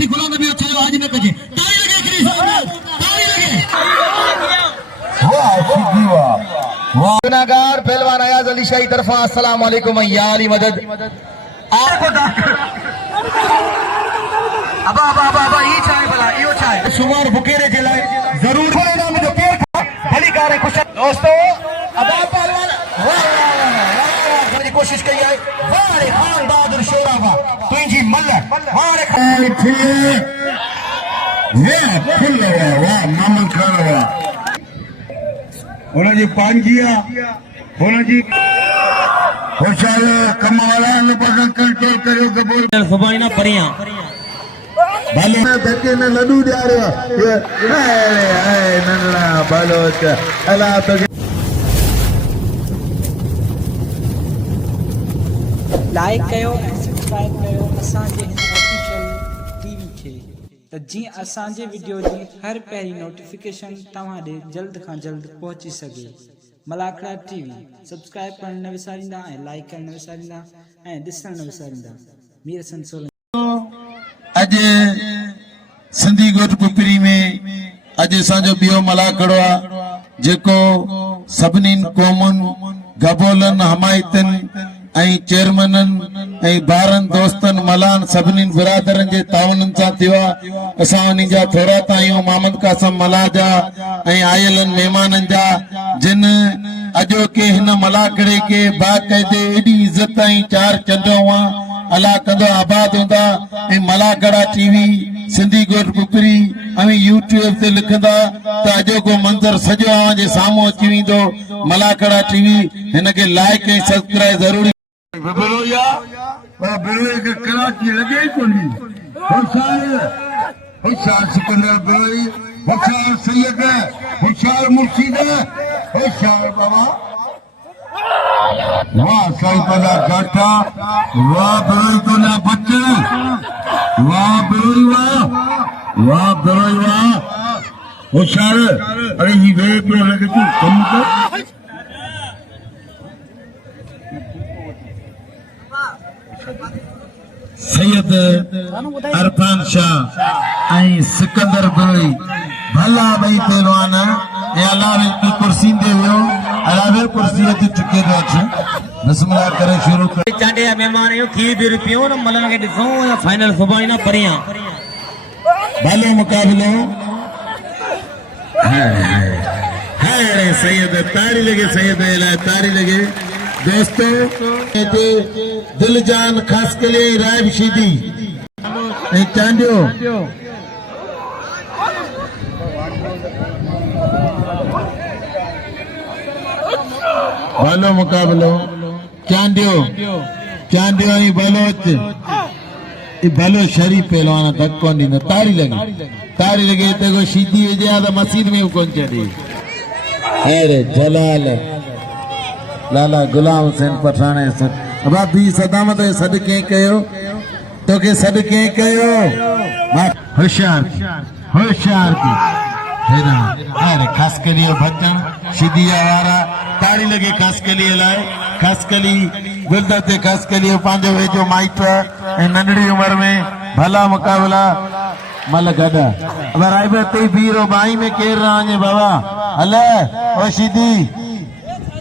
मुफ्ती गुलाम नबी अच्छा आज न कजे ताली लगे खरी साहब ताली लगे वाह सिद्धी वाह वाह गुनाहगार पहलवान अयाज अली शाही तरफा अस्सलाम वालेकुम या अली मदद आपको अबा अबा अबा अबा ये चाय भला यो चाय शुमार बुकेरे जलाए जरूर थोड़े नाम जो केर भली कार है खुश दोस्तों अबा पहलवान वाह वाह कोशिश कई है वारे खान बहादुर शोरावा तुझी मल्ल वारे खान थी ये फुल वाह मामन खान वाह हुनजी पांजिया हुनजी होशियार कम वाला ने पसंद कंट्रोल करियो कबूल फबाइना परियां भले धक्के में लड्डू दे रहा ये हाय नंगला बालोच अला तो लाइक कयो ऐं सब्सक्राइब कयो असांजे हिन ऑफिशियल टीवी खे त जीअं असांजे वीडियो जी हर पहिरीं नोटिफिकेशन तव्हां ॾे जल्द खां जल्द पहुची सघे। मलाखड़ा टीवी सब्सक्राइब करण न विसारींदा ऐं लाइक करण न विसारींदा ऐं ॾिसण न विसारींदा। मीर हसन सोलंकी अज सिंधी गोठ पुपरी में अज असांजो ॿियो मलाखड़ो आहे जेको सभिनी क़ौमुनि गबोलन हमायतन ऐं चेयरमैननि ऐं ॿारनि दोस्तनि मलान सभिनी बिरादरनि जे ताउननि सां थियो आहे। असां उन्हनि जा थोरात आहियूं मोहम्मद कासम मला जा ऐं आयलनि महिमाननि जा जिन अॼोके हिन मलाखड़े खे बाक़ाइदे एॾी इज़त ऐं चार चंडो हुआ अला कंदो आबाद हूंदा ऐं मलाखड़ा टीवी सिंधी गोठ पुपरी ऐं यूट्यूब ते लिखंदा त अॼोको मंज़र सॼो अव्हां जे साम्हूं अची वेंदो। मलाखड़ा टीवी हिन खे लाइक ऐं सब्सक्राइब ज़रूरी बिलोया बिलोए के कराची लगे कोनी होशियार सिकंदर बिलोई होशियार सैयद होशियार मुर्शिद होशियार बाबा वाह साईं पदा गाठा वाह बिलोई तो ना बच्चे वाह बिलोई वाह बिलोई वाह होशियार अरे ये वे तो लगे तू कम कर सैयद अरफान शाह ऐं सिकंदर बिलोई भला ॿई पहलवान ऐं अलावे की कुर्सी दे वियो अलावे कुर्सी ते चुके थो अच बिस्मिल्लाह करे शुरू कर चांडे जा महिमान आहियूं खीर बि पियो न मलन खे ॾिसूं या फाइनल फबाइना परियां भलो मुकाबलो है सैयद ताड़ी लगे सैयद लाए ताड़ी लगे दोस्तों दिल जान खास के लिए राय शिदी चांडियो भलो मुकाबलो चांडियो चांडियो ही बलोच भलो शरीफ पहलवान धक्को ॾींदो ताड़ी लगे तो शीदी हुजे हा त मस्जिद में कोन चढ़ी। अरे जलाल लाला गुलाम हुसैन पठाणे अबा बी सदामत सदके कयो तोके सदके कयो होशियार की हेरा अरे खास के लिए बच्चन शिदिया वारा ताड़ी लगे खास के लिए लाए खास के लिए गुलदस्ते खास के लिए पांजो वेजो माइट नंढड़ी उम्र में भला मुकाबला मल गदा अब राइबे ते बीरो बाई में केर रहा है बाबा अले ओ शिदी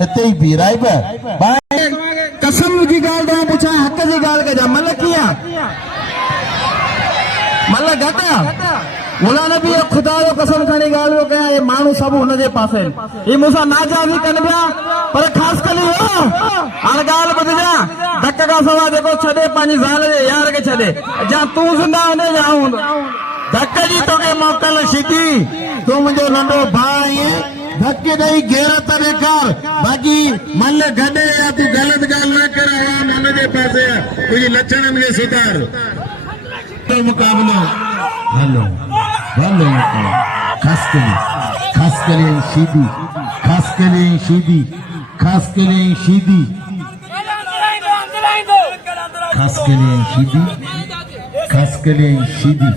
ते भी राइबे बाई कसम जी गाल दा पूछा हक जी गाल के जा मल किया मल गदा मोला नबी खुदा जो कसम खणी गाल वो कया ये मानू सब हुन जे पासे ये मूसा नाजा भी कन पिया पर खास कली हो हर गाल बद जा धक्का का सवा देखो छदे पानी जाल जे यार के छदे जा तू जिंदा होने जाऊं धक्का जी तो के मोकल शिदी तू मुझे नंडो भाई धक्के दई गैरत बेकार बाकी मल गडे या तू गलत गाल ना कर आवाम हुन जे पासे तुझी लक्षणन के सुधार तो मुकाबलो हेलो हेलो खास के लिए शीदी खास के लिए शीदी खास के लिए शीदी खास के लिए शीदी खास के लिए शीदी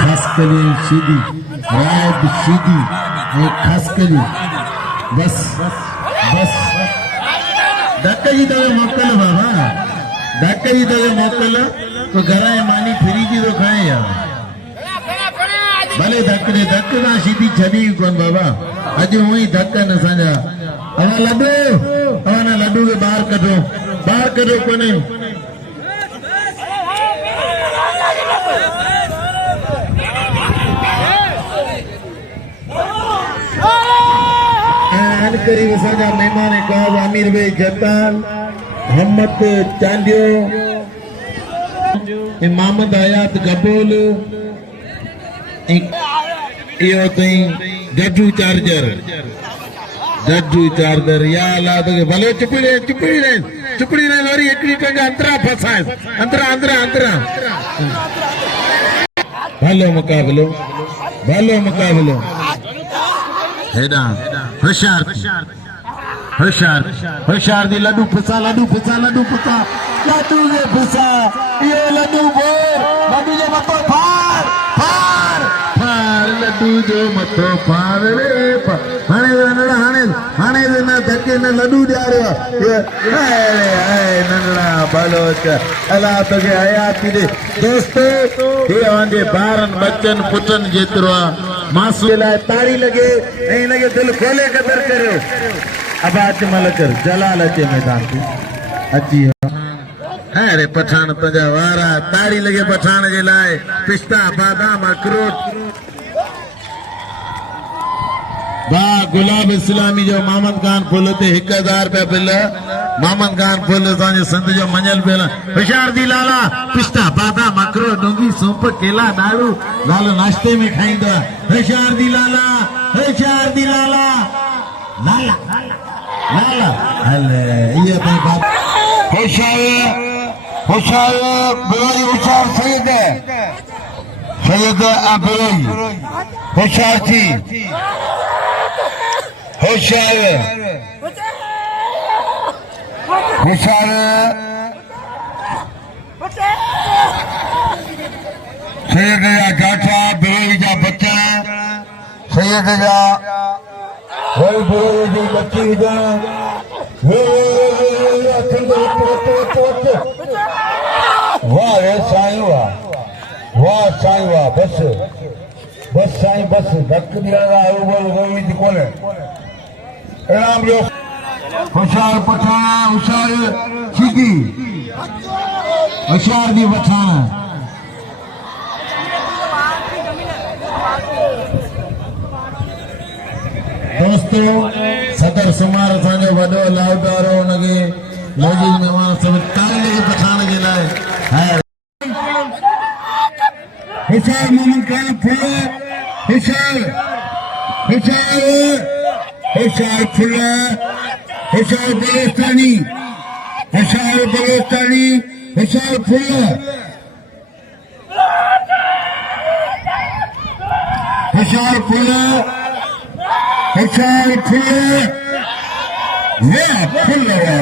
खास के लिए शीदी रायत शीदी एक खास के लिए बस बस धक्का जी तो मोकल बाबा धक्का जी तो मोकल तो घर जी मानी फिरी जी तो खाए यार भले धक ने धक ना सीधी छड़ी कोन बाबा अज वही धक्कन असांजा अना लड्डू के बाहर कढो कोने करीब असांजा मेहमान काब आमिर भाई जताल मोहम्मद चांडियो मोहम्मद हयात कबूल इहो तई गड्डू चार्जर या अल्लाह तो भले चुपड़ी रे वरी एकड़ी टंगा अंतरा फसाए अंतरा भलो मुकाबलो हेडा होशियार दी लड्डू फिसा ये लड्डू जो मतो फार रे हाणे ना धके न लड्डू ॾियारियो नंढड़ा बलोच अल्लाह तोखे हयात दे दोस्तो ये आंदे बारन बच्चन पुटन जेतिरो मासूम लाइ ताड़ी लगे ऐं लगे दिल खोले कदर करियो अब अच मलकर जलाल अचे मैदान ते अची अरे पठान तुंहिंजा वारा ताड़ी लगे पठान जे लाइ पिस्ता बादाम अखरोट वाह गुलाब इस्लामी जो मोहम्मद खान फुल ते 1000 रुपया बिल मोहम्मद खान फुल असांजे संत जो मञल बिल होशियार दी लाला पिस्ता बादाम अखरोट डोंगी सूप केला ॾाढ़ू लाल नाश्ते में खाईंदा होशियार दी लाला हले ये भाई बाप होशियार बिलोई होशियार सैयद बिलोई होशियार थी होशियार सैयद जा जाठा बिलोई जा बच्चा सैयद जा बिलोई जी बच्ची जा वाह रे साईं वाह साईं वाह बस साईं बस धक दिया गोली कोने इनाम जो होशियार पठाना होशियार सीधी होशियार दी पठाना दोस्तों सदर सुमार असांजो वॾो लाउदारो हुनखे मौजूद मेहमान सभु ताली लॻे पठाण जे लाइ होशियार मोहम्मद खान फुल होशियार फुल होशियार बलोस्तानी होशियार फुल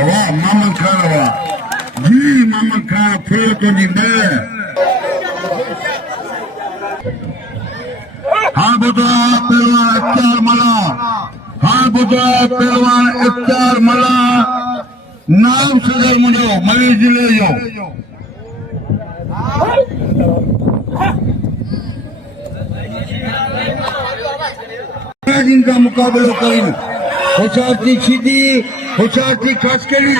वाह मोहम्मद खान वाह जी मोहम्मद खान फुल तो नहीं मिले हाँ बुधा पहलवान इफ्तार मला नाम सदर मुझो मली जिले जो जिनका मुकाबला करें होशियार थी सीधी होशियार थी खास करी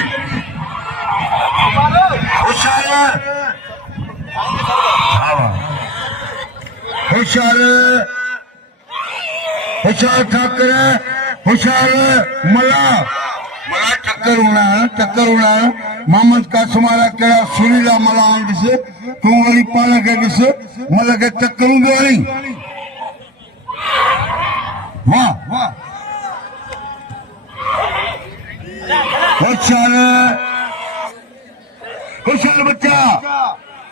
होशियार ठाकर होशियार मला टक्कर होना मोहम्मद कासिम वाला कड़ा सुरीला मला ॾिस तूं वरी पाण खे ॾिस मला खे टक्कर हूंदो वरी वाह होशियार बच्चा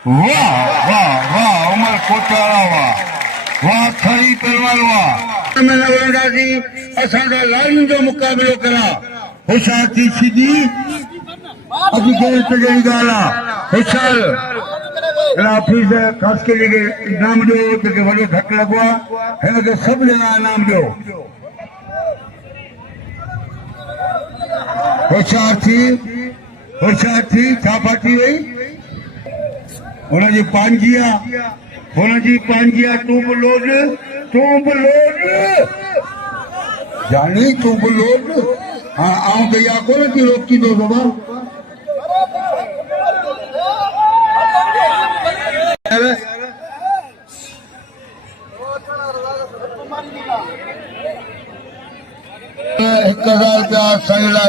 वाह उमर कोटारा वाह खरी पहलवान वाह असांजा लाइन जो मुकाबलो करा होशियार थी सीधी अॼु कहिड़ी ॻाल्हि आहे होशियार ऑफिस ख़ासि करे इनाम ॾियो जेके वॾो घटि लॻो आहे हिनखे सभु ॼणा इनाम ॾियो होशियार थी छा फाटी वई हुनजी पांजिया टूब लोड जानी टूब लोड हाँ आऊं तो या को थी रोकी दो बाबा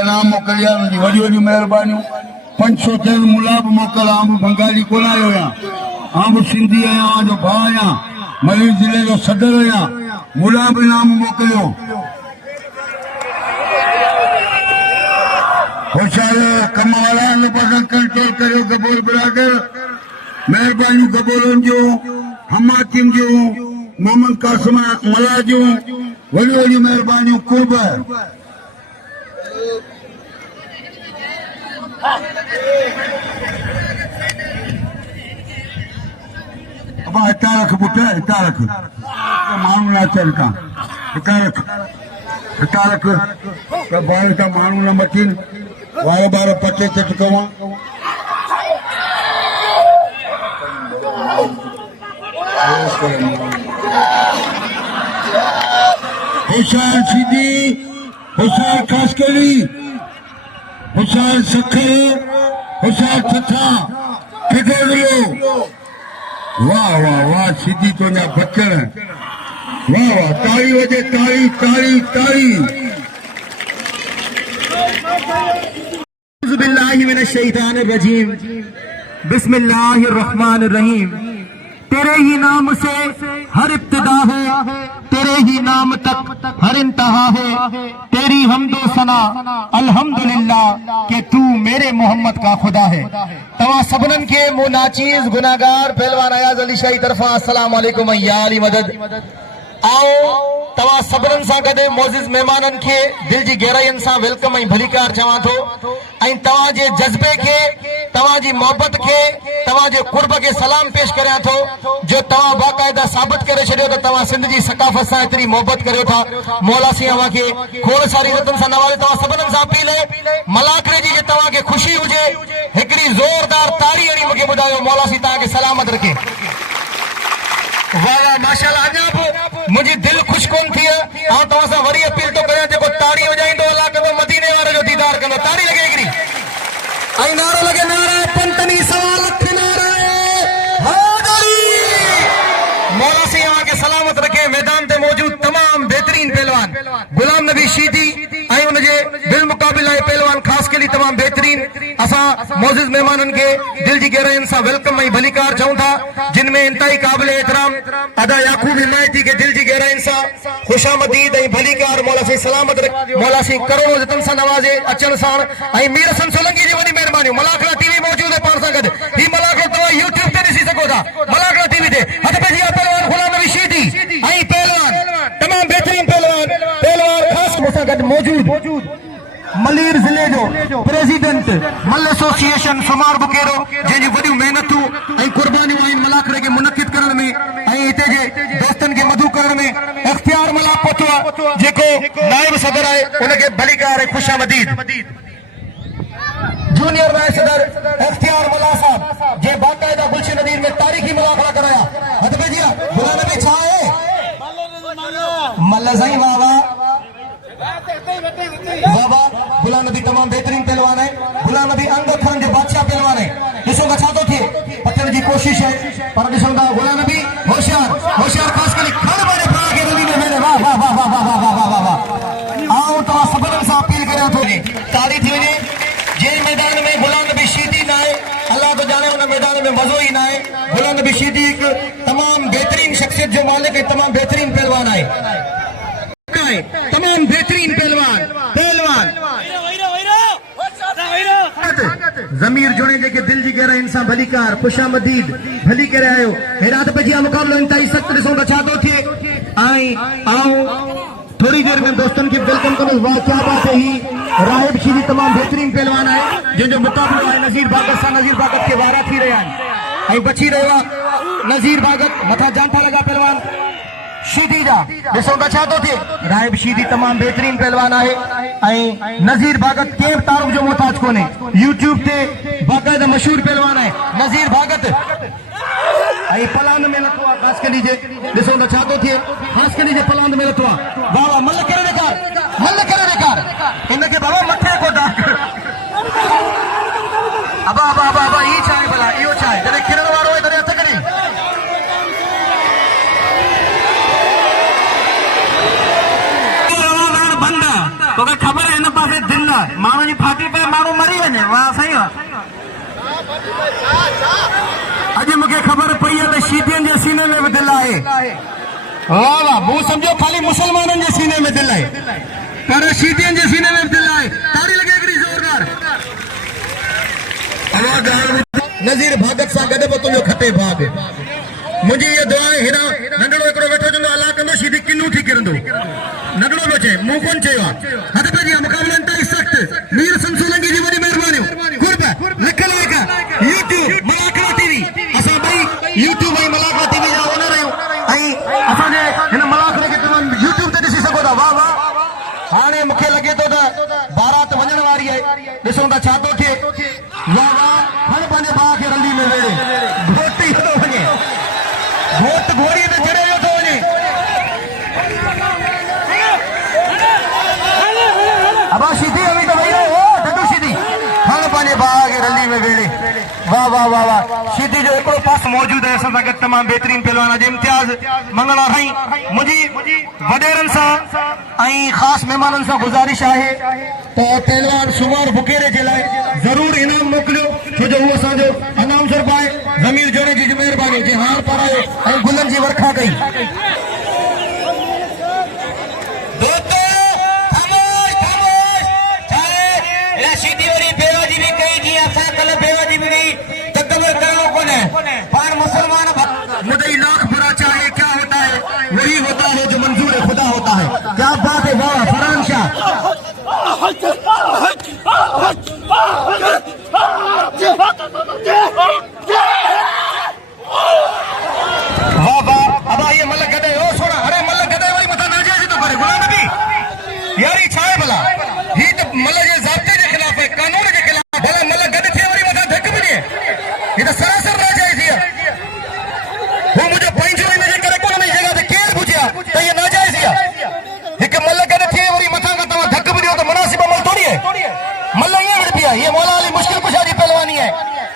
इनाम मोकिलिया वॾियूं वॾियूं महिरबानियूं 500 चइनि मुलाब मोकल आऊं बंगाली कोन आयो आहियां आऊं सिंधी आहियां जो भाउ आहियां मलीर ज़िले जो सदर आहियां मुलाब इनाम मोकिलियो होशियार कम वारा कंट्रोल करियो कबूल बिरादर महिरबानियूं कबूलनि जूं हमाकिम जूं मोहम्मद कासिम मला जूं वॾियूं वॾियूं महिरबानियूं कुर्ब अब हितां रख पुट हितां रख माण्हू न अचनि का हितां रख त ॿार खां माण्हू न मचीन वार ॿार पचे चिटकवा होशियार सीधी होशियार कासकली होशियार सखर होशियार ठठा ठठो वाह वाह वाह सीधी तो ना बचण वाह वाह ताली वजे ताली ताली ताली बिस्मिल्लाहि मिनश शैतानिर रजीम बिस्मिल्लाहिर रहमानिर रहीम तेरे ही नाम से हर इब्तिदा है तेरे ही नाम तक हर इंतहा है तेरी हम्दो सना अल्हम्दुलिल्लाह के तू मेरे मोहम्मद का खुदा है तवा सबनन के मुनाचीज गुनाहगार पहलवान अयाज अली शाही तरफा अस्सलाम वालेकुम या अली मदद आओ तवा सबरन सा गदे मोजिज मेहमानन के दिल जी गहराइन सा वेलकम ऐं भलीकार चवा थो ऐं तवा जे जज्बे के तवा जी मोहब्बत के तवा जे कुर्ब के सलाम पेश करया थो जो तवा बाकायदा साबित करे छडियो त तवा सिंध जी सकाफत सा इतनी मोहब्बत करियो था मौला सी अवा के खोड़ सारी रतन सा नवाज़े तवा सबरन सा अपील है मलाकरे जी जे तवा के खुशी हुजे एकड़ी जोरदार ताड़ी अणी मुके बुधायो मौला सी ता के सलामत रखे वाह माशाल्लाह अजाब मुझे दिल खुश कोन थी हां तो सा वरी अपील तो करया जेको ताड़ी वजाइंदो अल्लाह के मदीने वाले जो दीदार कंदो ताड़ी लगे एकरी आई नारो लगे नारा पंतनी सवाल थे नारा हादरी मौला से यहां के सलामत रखे मैदान ते मौजूद तमाम बेहतरीन पहलवान गुलाम नबी शीदी आई उनजे दिल मुकाबिला पहलवान खास के लिए तमाम बेहतरीन असा मौजूद मेहमानन के दिल जी गहराइन सा वेलकम ऐं भलीकार चऊं था जिनमें इंतहाई काबिल एहतराम अदा याकूब हिमायती के दिल जी गहराइन सा खुशामदीद ऐं भलीकार मौला से सलामत मौला से करोड़ों जतन सा नवाजे अचन साण ऐं मीर हसन सोलंकी जी वडी मेहरबानी मलाकड़ा टीवी मौजूद है पाण सा गद ही मलाकड़ा तवा यूट्यूब ते ॾिसी सको था मलाकड़ा टीवी ते हथ पे जी पहलवान गुलाम नबी शीदी ऐं पहलवान तमाम बेहतरीन पहलवान खास मुसा गद मौजूद मलीर जिले जो प्रेसिडेंट मल एसोसिएशन सुमार बुकेरो जंहिंजी वॾियूं मेहनतूं ऐं कुर्बानियूं आहिनि मलाकरे खे मुनक़िद करण में ऐं हिते जे दोस्तनि खे मधु करण में इख्तियार मला पहुतो जेको नाइब सदर आहे उनखे भलीकार ऐं खुशामदीद जूनियर नायब सदर इख्तियार मला साहब जे बाकायदा गुलशन नदीर में तारीखी मुलाक़ात कराया हद पे जी गुलाम नबी छा है मल्ल साईं वाह वाह बाबा गुलाम नबी तमाम बेहतरीन पहलवान है गुलाम नबी अंगद खान जो बादशाह पहलवान है ॾिसो छा थो थिए पकड़ जी कोशिश है पर ॾिसो था गुलाम नबी होशियार खास करे खड़ मारे भरा के रवि में मेरे वाह वाह वाह वाह वाह वाह वाह वाह आओ तो सबन सा अपील करियो थो तारी थी वने जे मैदान में गुलाम नबी शीदी ना है अल्लाह तो जाने उन मैदान में मजो ही ना है गुलाम नबी शीदी एक तमाम बेहतरीन शख्सियत जो मालिक है तमाम बेहतरीन पहलवान है तमाम बेहतरीन पहलवान जमीर जोड़े जेके दिल जी गहराइन सां भलीकार खुशामदीद भली करे आयो हेरात पे जी मुकाबलो इंतहाई सख्त ॾिसो त छा थो थिए ऐं आऊं थोड़ी देर में दोस्तन की वेलकम करो वाह क्या बात है ही राहुल शीदी तमाम बेहतरीन पहलवान है जो मुकाबलो है नज़ीर भागत सां नज़ीर भागत के वारा थी रहा है ऐं बची रहियो आहे नज़ीर भागत मथा जांटा लगा पहलवान शीदी जा ॾिसो त छा थो थिए राहिब शीदी तमाम बेहतरीन पहलवान आहे ऐं नज़ीर भागत के तारुफ जो मोहताज कोन्हे यूट्यूब ते बाकायदा मशहूर पहलवान आहे नज़ीर भागत आई पलांद में लथो आहे ख़ासि करे लीजिए ॾिसो त छा थो थिए ख़ासि करे लीजिए पलांद में लथो आहे वाह वाह मल करे ॾेखार इनखे बाबा मथे को दाग अबा अबा अबा अबा ई छा आहे भला इहो छा आहे जॾहिं किरण वारो आहे तॾहिं हथ खणी बंद आहे तोखे ख़बर आहे हिन पासे दिलि आहे माण्हू जी फाटी पे माण्हू मरी वञे वाह सही आहे अॼु मूंखे ख़बर पई आहे त शीटियुनि जे सीने में बि दिलि आहे वाह वाह मूं सम्झो ख़ाली मुसलमाननि जे सीने में दिलि आहे पर शीटियुनि जे सीने में बि दिलि आहे ताड़ी लॻे हिकिड़ी ज़ोरदार नज़ीर भागत सां गॾु बि तुंहिंजो खटे भाग मुंहिंजी इहा दुआ आहे हेॾा नंढड़ो हिकिड़ो वेठो चवंदो अलाह कंदो शीटी किन्नू थी किरंदो नंढड़ो पियो चए मूं कोन चयो आहे हथ पंहिंजी मुक़ाबला इंतहाई सख़्त मीर संसोलंगी जी वॾी महिरबानियूं कुर्ब लिखल वेठा यूट्यूब मलाकरा टीवी असां ॿई यूट्यूब ऐं मलाकरा टीवी जा ओनर आहियूं ऐं असांजे हिन मलाकरे खे तव्हां यूट्यूब ते ॾिसी सघो था वाह वाह हाणे मूंखे लॻे थो त बारात वञण वारी आहे ॾिसूं था छा थो थिए वाह वाह हर पंहिंजे भाउ खे रंडी में वेड़े घोट ई थो वञे घोट घोड़ी ते चढ़े वियो थो वञे अबा सीधी अभी तो भैया ओ डडू सीधी हर पंहिंजे भाउ खे रंडी में वेड़े वाह वाह वाह वाह सीधी जो हिकिड़ो पास मौजूद आहे असां सां गॾु तमामु बहितरीन पहलवान आहे इम्तियाज़ मंगला साईं मुंहिंजी वॾेरनि सां ऐं ख़ासि महिमाननि सां गुज़ारिश आहे त पहलवान सुमार बुकेरे जे लाइ ज़रूरु इनाम मोकिलियो छो जो उहो असांजो अनाउंसर बि आहे ज़मीर जोड़े जी महिरबानी जे हार पारायो ऐं गुलनि जी वर्खा कई मुदई लाख बुरा चाहे क्या होता है वही होता है जो मंजूर खुदा होता है क्या बात है वाह फरहान शाह वाह वाह अब ये मल गदे ओ सोना अरे मल गदे वाली मथा नाजायज तो करे गुलाम नबी यार ये छा है भला ही तो मल जे ज़ाब्ते के खिलाफ है कानून के खिलाफ भला मल गदे थे वाली मथा धक भी नहीं ये तो सरासर नाजायज है वो मुझे पंच महीने जे करे कोन नहीं जगह ते केर बुझिया त ये नाजायज है एक मल गदे थे वाली मथा का तवा धक भी दियो तो मुनासिब अमल थोड़ी है मल ये मिल पिया ये मौला अली मुश्किल कुशा जी पहलवानी है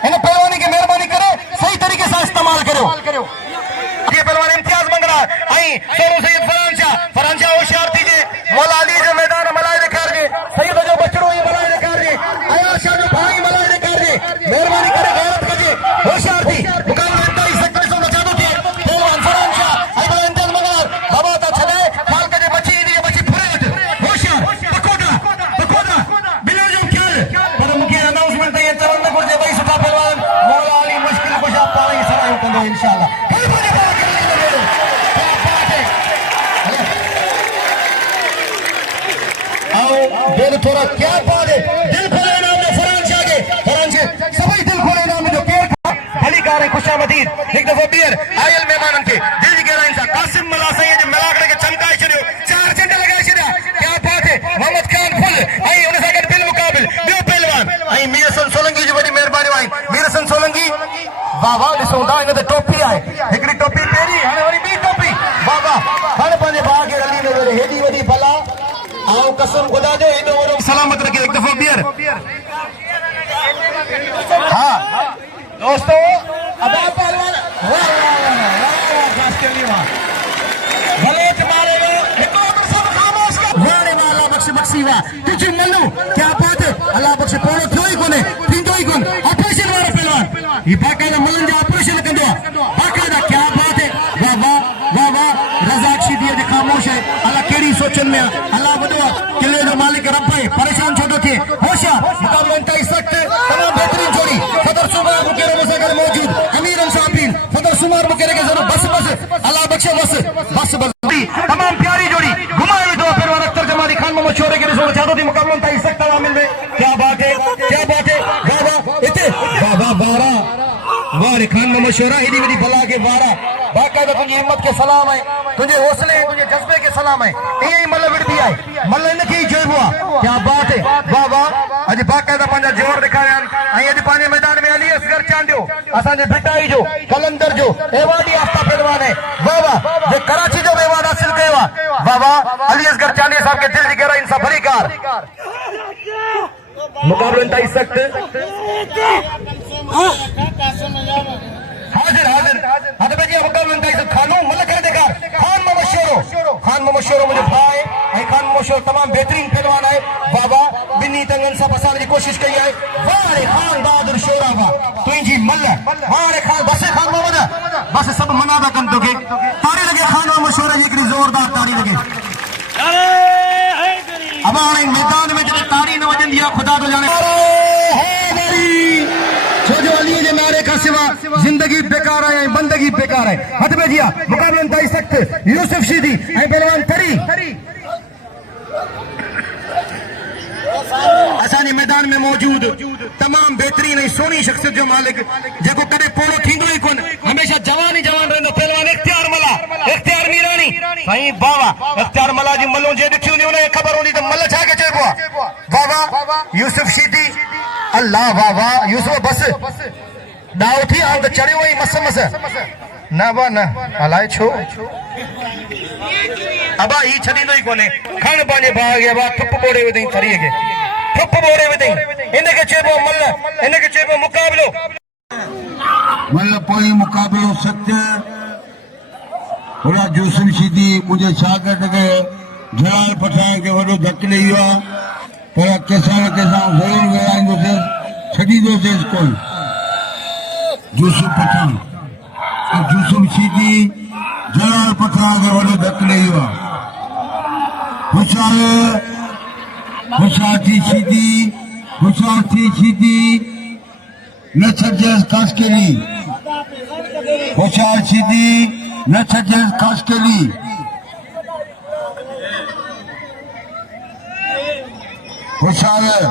इन पहलवानी की मेहरबानी करे सही तरीके से इस्तेमाल करो ये पहलवान इम्तियाज मंगरा आई सोनू सैयद फरहान शाह होशियार थीजे मौला अली जो मैदान मलाए दिखार जे सैयद जो बचड़ो ये मलाए दिखार जे अयार शाह जो भाई मलाए दिखार जे मेहरबानी करे गैरत कजे होशियार थी मुकाबला इंतहाई सख्त सो बचादो थी पहलवान फरहान शाह आई बला इम्तियाज मंगरा बाबा ता छले फाल कजे बची दी बची फुरेट होशियार पकोदा बिना जो ख्याल पर मुके अनाउंसमेंट ये चरण गुरजे भाई सुठा पहलवान मौला अली मुश्किल कुशा पाई सराय कंदो इंशाल्लाह दिल थोड़ा क्या बात है दिल खोले नाम जो फरहान शाह सभी दिल खोले नाम जो केर भली कार है खुशामदीद एक दफा बियर आयल मेहमानन के दिल की गहराई से कासिम मला सही जो मिलाकड़े के चमकाए छड़ियो 4 चंड लगाए छड़िया क्या बात है मोहम्मद खान फुल आई उन सां गॾु बिल मुकाबिल बियो पहलवान आई मीर हसन सोलंकी जी वडी मेहरबानी आई मीर हसन सोलंकी वाह वाह ॾिसो था इन ते टोपी आहे हिकड़ी टोपी पहिरी हाणे वरी ॿी टोपी वाह वाह हाणे पंहिंजे भाउ खे रली में वेड़े हेॾी वॾी भला आओ कसम खुदा जो हेॾो वॾो सलामत रखे एक दफ़ो बियर हाँ दोस्तों अबा पहलवान वाह बलोच मारे अल्लाह बख्शी वाह तुझे मल्लू क्या बात है अल्लाह बख्शे पोड़ो थियो ही कोने थींदो ही कोन ऑपरेशन वाला पहलवान ये बाकायदा मल्लन जो ऑपरेशन कंदो बाकायदा क्या बात है वाह वाह वाह वाह रज़ाक शीदी जे खामोश है अल्लाह केड़ी सोचन में अल्लाह वडो किले जो मालिक रब है परेशान छोड़ो थे होशियार मुकाबला इंतहाई सख्त तमाम बेहतरीन जोड़ी सदर सुमार मुकेरे में सगर मौजूद अमीर अंसापीन सदर सुमार मुकेरे के जरूर बस अल्लाह बख्शे बस तमाम प्यारी जोड़ी घुमाए हुए दो पहलवान अख्तर जमाली खान मोहम्मद शोरे के रिजोर्ट चाहतो थी मुकाबला इंतहाई सख्त अवामिल में क्या बात है वाह वाह इते वाह वाह वाह खान मोहम्मद शोरा एडी वडी भला के वारा बाकायदा तुझी हिम्मत के सलाम है तुझे हौसले तुझे जज्बे के सलाम है यही मल विड़दी है मल इनके ही चइबो आहे क्या बात है वाह वाह अज बाकायदा पंहिंजा जोर ॾेखारिया ऐं अॼु पंहिंजे मैदान में अली असगर चांडियो असांजे भिटाई जो कलंदर जो एवार्ड याफ्ता पहलवान है वाह वाह जे कराची जो एवार्ड हासिल कयो आहे वाह वाह अली असगर चांडिया साहब के दिल जी गहराई सां भली कार मुकाबलो इंतहाई सख्त हाजिर हाजिर हद पे जी मुकाबलो इंतहाई सख्त खानो मलक है देकार खान मोहम्मद शेरो मुझे भाई ऐं खान मोहम्मद शेरो तमाम बेहतरीन पहलवान है बाबा बिन्नी तंगन सां फसाने की कोशिश कई है वाह रे खान बहादुर शेरा वाह तुझी मल वाह रे खान बस खान मोहम्मद बस सब मना दा कन तोके ताड़ी लगे खान मोहम्मद शेरा जी हिकड़ी जोरदार ताड़ी लगे अब हाणे मैदान में जॾहिं ताड़ी न वॼंदी आहे ख़ुदा थो ॼाणे छो जो अली जे नारे खां सिवा जिंदगी बेकार है बंदगी बेकार है हथ में जिया मुकाबलो इंतहाई सख्त यूसुफ शीदी ऐं पहलवान थरी असांजे मैदान में मौजूद तमाम बेहतरीन ऐं सोनी शख्सियत जो मालिक जेको कॾहिं पोड़ो थींदो ई कोन हमेशा जवान ई जवान रहंदो पहलवान इख्तियार मला इख्तियार मीरानी साईं बाबा इख्तियार मला जी मलूं जे ॾिठी हूंदी हुनखे ख़बर हूंदी त मल छा खे चइबो आहे वाह वाह यूसुफ शीदी अल्लाह वाह वाह यूसुफ बस डाउ थी हां त चढ़ियो ई मस मस न बा न अलाए छो अबा ही छॾींदो ई कोन्हे खण पंहिंजे भाउ खे अबा थुप ॿोड़े विधई थरीअ खे थुप ॿोड़े विधई इनखे चइबो मल इनखे चइबो मुकाबलो मतलब कोई मुकाबलो सत्य थोड़ा यूसुफ शीदी मुझे शागिर्द के जलाल पठान के वॾो धक ॾेई वियो आहे पर कंहिंसां न कंहिंसां ज़रूरु विराईंदोसीं छॾींदोसीं कोई यूसुफ पठान यूसुफ शीदी जलाल पठान के वॾो धक ॾेई वियो आहे होशियार थी शीदी न छॾिजेसि ख़ासि केली होशियार शीदी न छॾिजेसि ख़ासि केली होशियार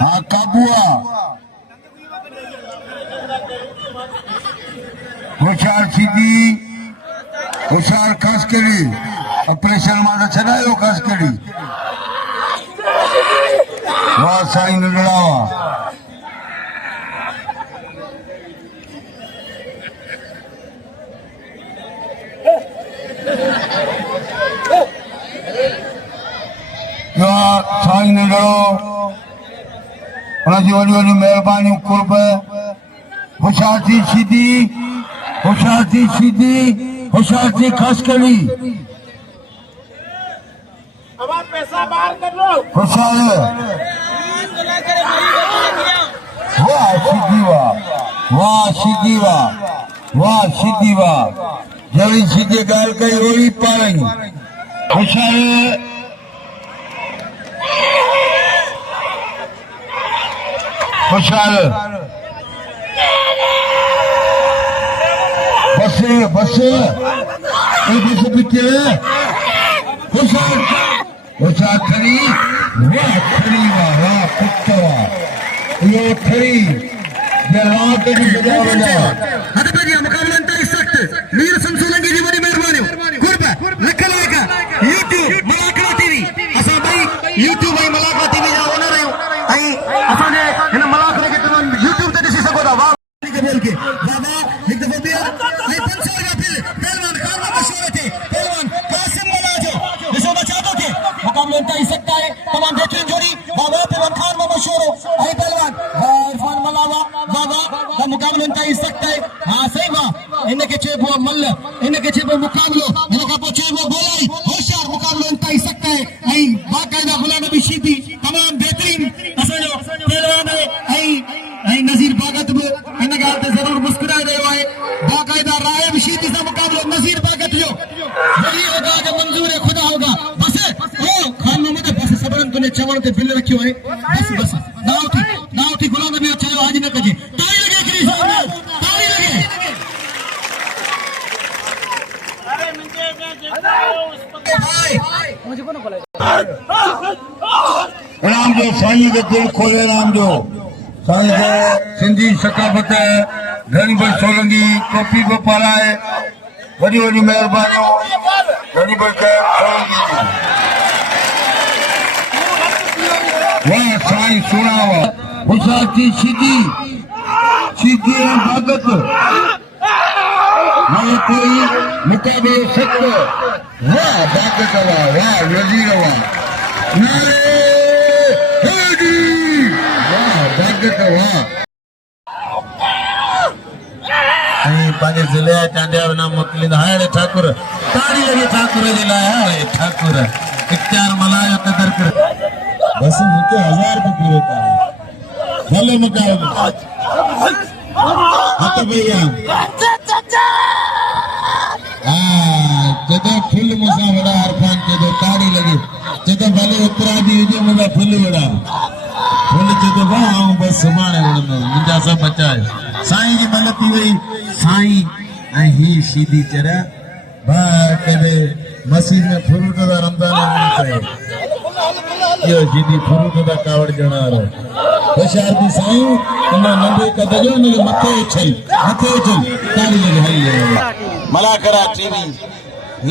हा काबू आहे होशियार शीदी होशियार ख़ासि केली ऑपरेशन मां त छॾायो ख़ासि केली वाह साईं नंढड़ा साईं नंढड़ो हुनजी वॾी वॾी महिरबानियूं कुर्ब होशियार थी शीदी होशियार थी ख़ासि केली होशियार वाह शीदी वाह जड़ी शीदी ॻाल्हि कई ओड़ी पारई होशियार बस पीछे होशियार खड़ी वाह कुत्ता यो खड़ी मुकाबला इंतहाई सख्त मीर संसोलंगी जी वॾी महिरबानियूं कुर्ब लख लाख यूट्यूब मलाकरा टीवी असां ॿई यूट्यूब ऐं मलाकरा टीवी जा ओनर आहियूं ऐं असांजे हिन मलाकरे खे तव्हां यूट्यूब ते ॾिसी सघो था वाह के बाबा हिकु दफ़ो ॿियो ऐं 500 रुपया बिल पहलवान खान मशहूर थे पहलवान कासिम मला जो ॾिसो त छा थो थिए मुकाबलो इंतहाई सख्त आहे तमामु बेहतरीन जोड़ी बाबा पहलवान खान मशहूर ऐं पहलवान इरफान मलावा बाबा का मुकाबलो इंतहाई सख्त है हाँ सही वाह इनके चइबो मल इनके चइबो मुकाबलो इन खां पोइ चइबो बोलाई होशियार मुकाबलो इंतहाई सख्त है ऐं बाक़ायदा गुलाम नबी शीदी तमामु बेहतरीन असांजो पहलवान है ऐं नज़ीर भगत बि इन ॻाल्हि ते ज़रूरु मुस्कुराए रहियो आहे बाक़ायदा राय बि शीदी सां मुकाबलो नज़ीर भगत जो वही होगा जो मंजूर है खुदा होगा बस ओ खान मोहम्मद बस सबरन तुने चवण ते बिल रखियो है बस ना उठी गुलाम नबी चयो आज न कजे ताली लगे हिकिड़ी ताली लगे राम जो साईं के दिल खोले राम जो साईं खे सिंधी सकाफ़त घणी भाई सोलंगी टोपी को पाराए वॾी वॾी महिरबानियूं घणी भाई सोलंगी वाह साईं सुणा वाह होशियार थी सीधी सीधी ऐं भगत न कोई मुक़ाबिलो सख्त वाह भगत वाह वज़ीर वाह नारे हैदरी वाह भगत वाह पंहिंजे ज़िले जा चांडिया नाम मोकिलींदा हाणे ठाकुर ताड़ी लॻे ठाकुर जे लाइ हाणे ठाकुर इख़्तियार मल्हायो क़दर करे बस मूंखे 1000 रुपये पूरे करे भले मुक़ाबिलो हथ भैया जॾहिं फुल मूंसां वॾा अरफान चए ताड़ी लॻे चए भले एतिरा बि हुजे मुंहिंजा फुल वॾा फुल चए भाउ आऊं बसि सुभाणे वणंदो मुंहिंजा सभु बचाए साईं जी मल थी वई साईं ऐं ही सीधी चढ़िया भाउ कॾहिं मस्जिद में फ्रूट था रमज़ान कयो इहो सीधी फ्रूट था कावड़ ॾियण वारो होशियार थी साईं उन नंढे कद जो हुनखे मथे उछल ताड़ी लॻे हली मलाकरा टीवी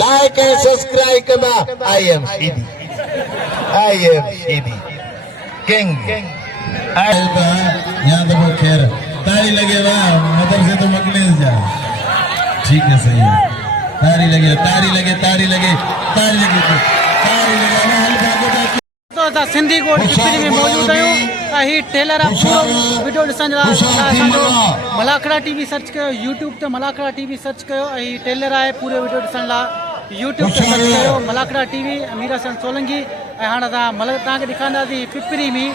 लाइक ऐं सब्सक्राइब कंदा आई एम सीधी किंग यहाँ तो खैर ताड़ी लगे वाह मदरसे तो मकलेस जा ठीक है सही है ताड़ी लगे तो सिंधी गोड पिपरी में मौजूद आहियूं ही टेलर आहे पूरो वीडियो ॾिसण लाइ मलाखड़ा टीवी सर्च कयो यूट्यूब ते मलाखड़ा टीवी सर्च कयो ऐं टेलर आहे पूरे वीडियो ॾिसण लाइ यूट्यूब ते सर्च कयो मलाखड़ा टीवी अमीर हसन सोलंकी ऐं हाणे तव्हांखे ॾेखारींदासीं पिपरी में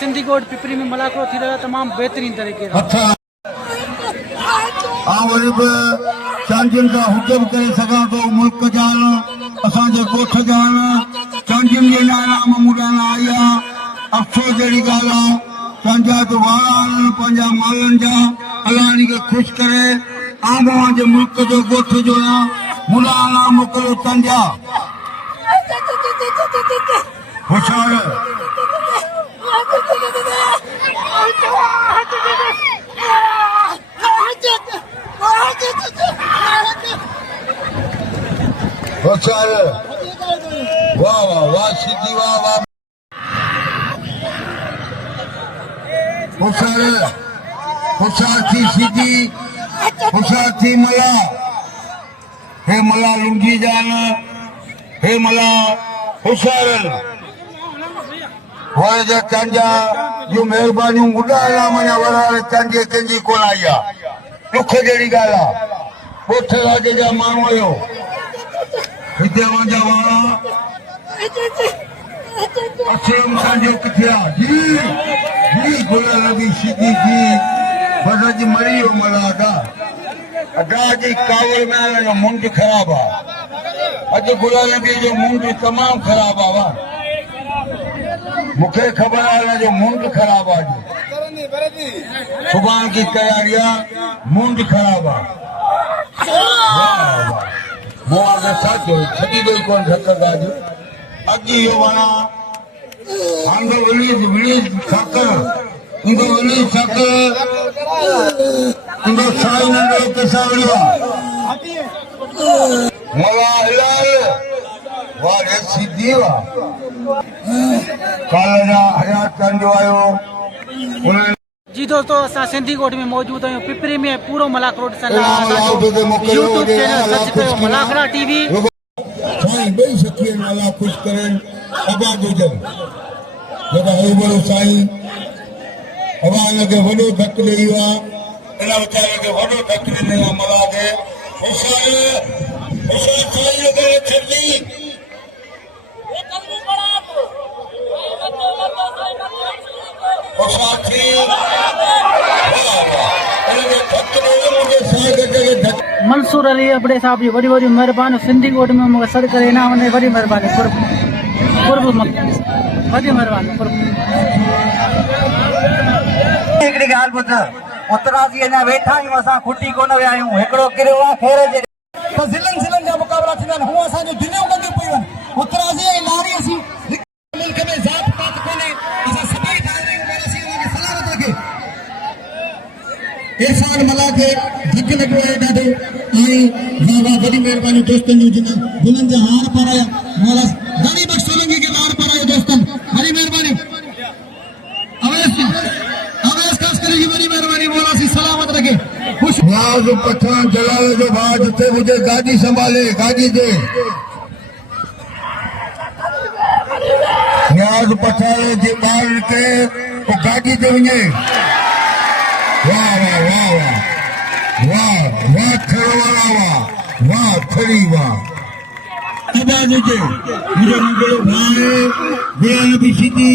सिंधी गोड पिपरी में मलाखड़ो थी रहियो आहे तमामु बहितरीन तरीक़े सां वरी बि चांदियुनि खां हुकम करे सघां थो मुल्क जा असांजे ॻोठ जा चांदियुनि जे नाम मुॾाना आई आहे अफ़सोस जहिड़ी ॻाल्हि आहे पंहिंजा त वारा आहिनि पंहिंजा मालनि जा अलाह खे ख़ुशि करे आवां जे मुल्क जो ॻोठ जो मुॾाना मोकिलियो तंजा होशियार होशियार वाह वाह वाह सीधी वाह वाह होशियार थी सीधी होशियार थी मला हे मला लुंगी जान हे मला होशियार वाह जा चांजा जो महिरबानियूं उॾाइणा मञा वरारे चांजे कंहिंजी कोन आई आहे दुख जहिड़ी ॻाल्हि आहे ॻोठ राज जा माण्हू आहियो हिते मुंहिंजा वारा अशरम सांजो किथे आहे जी गुल लॻी सीधी जी बस अॼु मरी वियो मलाका अदा जी कावड़ में जो मुंड ख़राब आहे अॼु गुल लॻी जो मुंड तमामु ख़राब आहे वाह मूंखे ख़बर आहे हिन जो मुंड ख़राब आहे सुभाणे की तयारी आहे मुंड ख़राब आहे वो आगे साचो छटी गई कौन धक्का जो अगी यो वाला आंदो विलीज साकर इंदो विलीज साकर इंदो साई नंदो केसावड़िया मवा हिलाल वारे सीधी वा काला हयात कंदो आयो जी दोस्तों असां सिंधी गोड में मौजूद आहियूं पिपरी में पूरो मलाखड़ो ॾिसण लाइ यूट्यूब चैनल सर्च कयो मलाखड़ा टीवी साईं ॿई सखियुनि नाला ख़ुशि करनि अबा गुजर जेका हू बरो साईं अबा हिनखे वॾो धक ॾेई वियो आहे इन वीचारे खे वॾो धक ॾिनो आहे मला खे होशियार साईं खे छॾी होशियार थी मंसूर अली अबड़े साहब जी वॾी वॾी महिरबानी सिंधी गोड में मूंखे सॾु करे इनाम ॾे वॾी महिरबानी वॾी महिरबानी हिकिड़ी ॻाल्हि ॿुध उतरासी अञा वेठा आहियूं असां खुटी कोन विया आहियूं हिकिड़ो किरियो आहे खेर जे ज़िलनि जा मुक़ाबला थींदा आहिनि हूअं असांजो दिलियूं कंदियूं पियूं आहिनि उतरासी ऐं लारी असीं मुल्क में ज़ात पात कोन्हे असां सभई ठाहे रहियूं असीं उनखे सलामत रखे इरफान मला खे धक लगो है ॾाढो ऐं वाह वाह वॾी महिरबानी दोस्तनि जूं जिन्हनि जा हार पाराया मौला गनी बख्श सोलंकी के हार पारायो दोस्तनि वॾी महिरबानी अवैस कास्करी जी वॾी महिरबानी मौला सी सलामत रखे खुश न्याज़ पठान जलाल जो भाउ जिथे मुझे गाॾी संभाले गाॾी दे न्याज़ पठान जे ॿार के गाॾी ते वञे वाह वाह वाह वाह वाह वाह खड़वाला वाह वाह खड़ी वाह आवाज हुजे मुझे नंढड़ो भाउ गुलाम नबी सिद्धी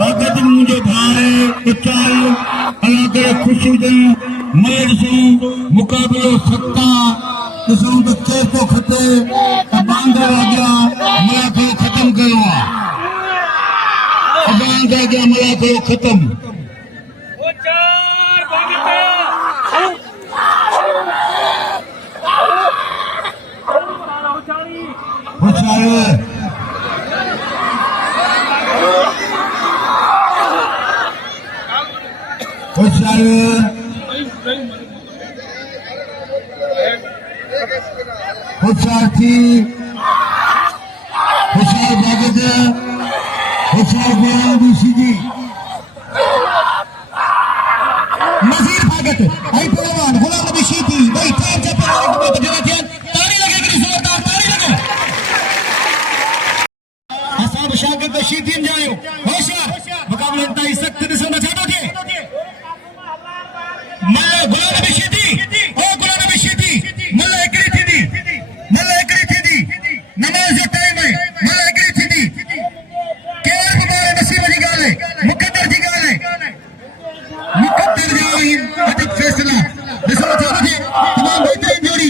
भगत मुंहिंजो भाउ उचाल अला करे ख़ुशि हुजनि मल ॾिसूं मुक़ाबिलो सत्ता ॾिसूं त केर थो खटे त बांदर अॻियां मुलाक़ो ख़तमु कयो आहे अॻियां जा अॻियां मुलाक़ो ख़तमु होशियार थी होशियार भगत होशियार गुलाम नबी सिद्धी नज़ीर भगत ऐं पहलवान गुलाम नबी सिद्धी भाई टाइम जा पहलवान के जरा ध्यान ताली लगे कि जोरदार ताली लगे असाब शागिर्द सिद्धिन जायो होशियार मुकाबले ताई सख्त दिसंदा छातो थे मल्ल गुलाम नबी सिद्धी ओ गुलाम नबी सिद्धी मल्ल एकड़ी थी नमाज जो टाइम है मल्ल एकड़ी थी केर बुधाए नसीब जी गाल है मुकद्दर जी गाल है मुकद्दर जो अटक फैसला ॾिसो छा थो थिए तमामु बहितरीन जोड़ी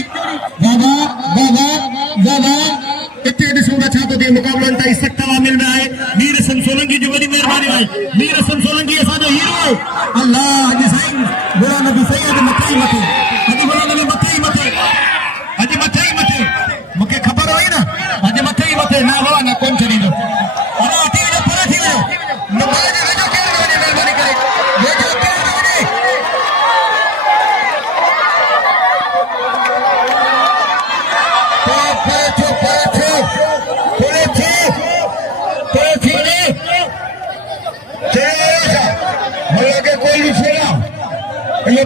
बाबा इते ॾिसूं था छा थो थिए मुक़ाबलनि ताईं सख़्त आमिल में आहे मीर हसन सोलंकी जी वॾी महिरबानी आहे मीर हसन सोलंकी असांजो हीरो आहे अल्लाह अॼु साईं गुलाम नबी साईं अॼु मथे ई मथे अॼु गुलाम नबी मथे ई मथे अॼु मथे ई मथे मूंखे ख़बर हुई न अॼु मथे ई मथे न बाबा न कोन छॾींदो अरे अची वञो पर थी वियो न मां जे वेझो केरु न वञे महिरबानी करे वेझो केरु न वञे ये